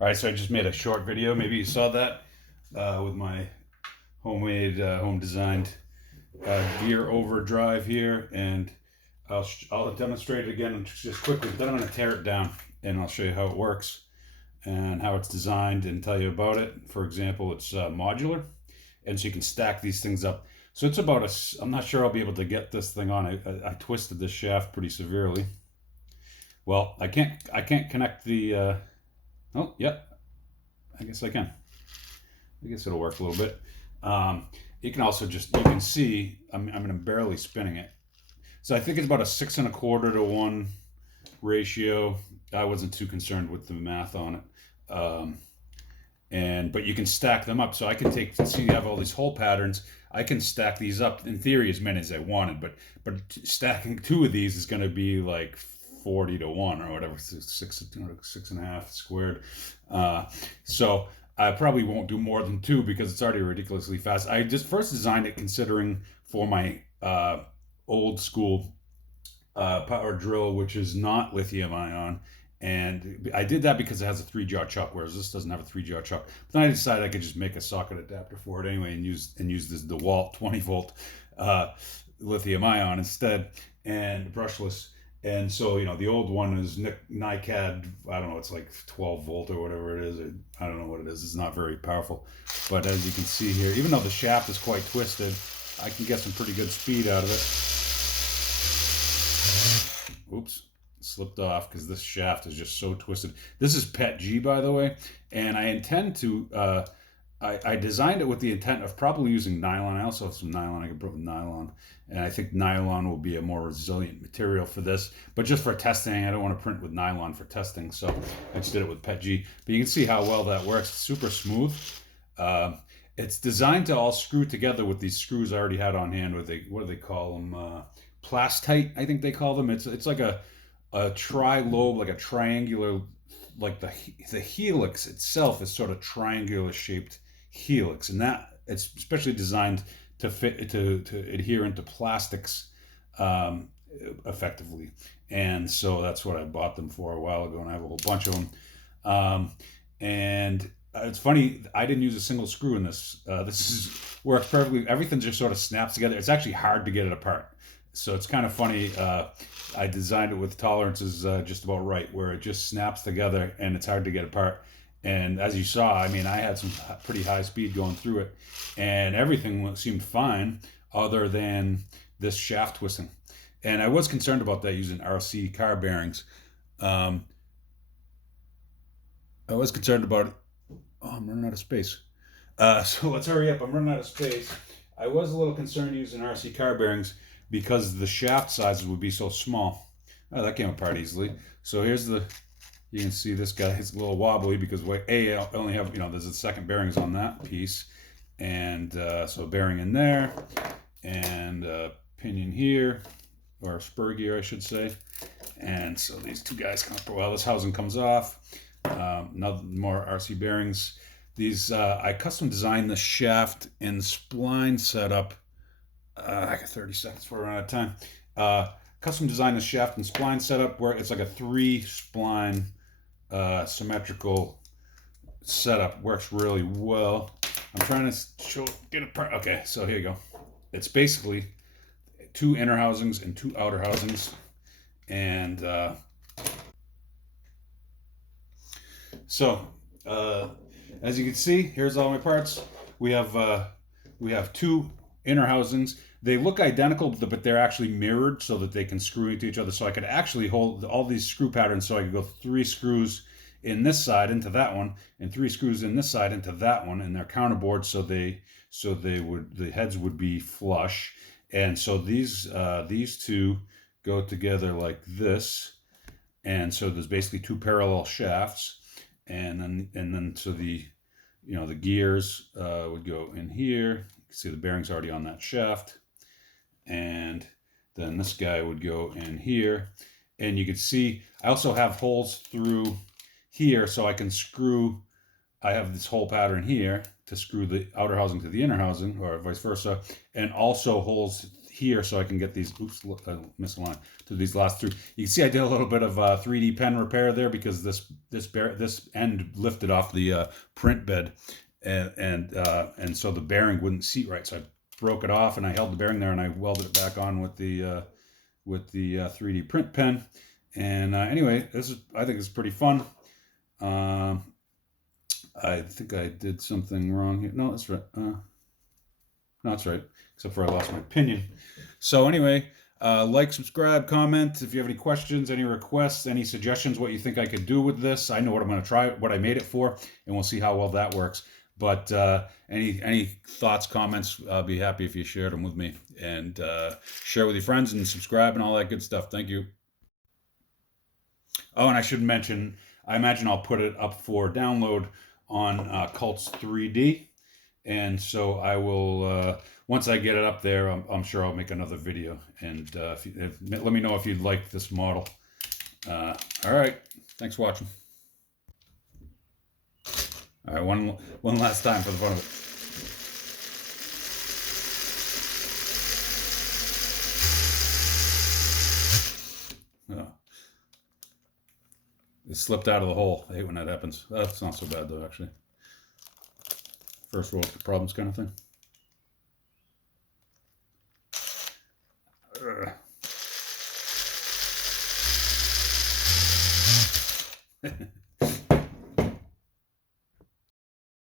All right, so I just made a short video. Maybe you saw that with my homemade, home designed gear overdrive here, and I'll demonstrate it again just quickly. Then I'm going to tear it down, and I'll show you how it works and how it's designed, and tell you about it. For example, it's modular, and so you can stack these things up. So it's about a. I'm not sure I'll be able to get this thing on. I twisted this shaft pretty severely. Well, I can't connect the. Oh, yep. I guess I can. I guess it'll work a little bit. You can also you can see, I'm barely spinning it. So I think it's about a 6.25 to 1 ratio. I wasn't too concerned with the math on it. But you can stack them up. So I can see you have all these hole patterns. I can stack these up in theory as many as I wanted, but stacking two of these is going to be like 40 to 1 or whatever, 6.5 squared. So I probably won't do more than two because it's already ridiculously fast. I just first designed it considering for my old school power drill, which is not lithium ion. And I did that because it has a 3-jaw chuck, whereas this doesn't have a 3-jaw chuck. But then I decided I could just make a socket adapter for it anyway and use this DeWalt 20-volt lithium ion instead, and brushless. And so, the old one is NiCad, I don't know, it's like 12 volt or whatever it is. I don't know what it is. It's not very powerful. But as you can see here, even though the shaft is quite twisted, I can get some pretty good speed out of it. Oops, slipped off because this shaft is just so twisted. This is PET-G, by the way, and I intend to, I designed it with the intent of probably using nylon. I also have some nylon. I can put with nylon, and I think nylon will be a more resilient material for this. But just for testing, I don't want to print with nylon for testing, so I just did it with PET-G. But you can see how well that works. It's super smooth. It's designed to all screw together with these screws I already had on hand. What do they call them? Plastite, I think they call them. It's like a tri-lobe, like a triangular, like the helix itself is sort of triangular shaped helix, and that it's especially designed to fit to adhere into plastics effectively. And so that's what I bought them for a while ago, and I have a whole bunch of them. And It's funny, I didn't use a single screw in this. Works perfectly. Everything just sort of snaps together. It's actually hard to get it apart. So it's kind of funny. I designed it with tolerances just about right, where it just snaps together and it's hard to get apart. And as you saw, I had some pretty high speed going through it, and everything seemed fine other than this shaft twisting. And I was concerned about that using RC car bearings. I was concerned about it. Oh, I'm running out of space. So let's hurry up. I'm running out of space. I was a little concerned using RC car bearings because the shaft sizes would be so small. Oh, that came apart easily. So you can see this guy is a little wobbly because I only have, there's a second bearings on that piece. And so a bearing in there and a pinion here, or spur gear, I should say. And so these two guys come up. Well, this housing comes off. Now more RC bearings. These I custom designed the shaft and spline setup. I got 30 seconds before I run out of time. Custom designed the shaft and spline setup where it's like a 3-spline symmetrical setup. Works really well. I'm trying to get it apart. Okay, so here you go. It's basically 2 inner housings and 2 outer housings, and as you can see, here's all my parts. We have 2 inner housings. They look identical, but they're actually mirrored so that they can screw into each other. So I could actually hold all these screw patterns. So I could go 3 screws in this side into that one, and 3 screws in this side into that one, and they're counterbored. So the heads would be flush, and so these 2 go together like this, and so there's basically 2 parallel shafts. And then so the gears would go in here. You can see the bearings already on that shaft, and then this guy would go in here. And you can see I also have holes through here, so I can screw. I have this hole pattern here to screw the outer housing to the inner housing, or vice versa, and also holes here so I can get these, oops, misaligned, to these last three. You can see I did a little bit of 3D pen repair there because this end lifted off the print bed, and so the bearing wouldn't seat right. So I broke it off and I held the bearing there and I welded it back on with the 3D print pen. And anyway, I think it's pretty fun. I think I did something wrong here. No, that's right. No, that's right. Except for I lost my opinion. So anyway, like, subscribe, comment. If you have any questions, any requests, any suggestions, what you think I could do with this. I know what I'm going to try, what I made it for, and we'll see how well that works. But any thoughts, comments, I'll be happy if you shared them with me. And share with your friends and subscribe and all that good stuff. Thank you. Oh, and I should mention, I imagine I'll put it up for download on Cults 3D. And so I will, once I get it up there, I'm sure I'll make another video. And let me know if you'd like this model. All right. Thanks for watching. All right, one last time for the fun of it. Oh. It slipped out of the hole. I hate when that happens. That's not so bad though, actually. First world problems kind of thing.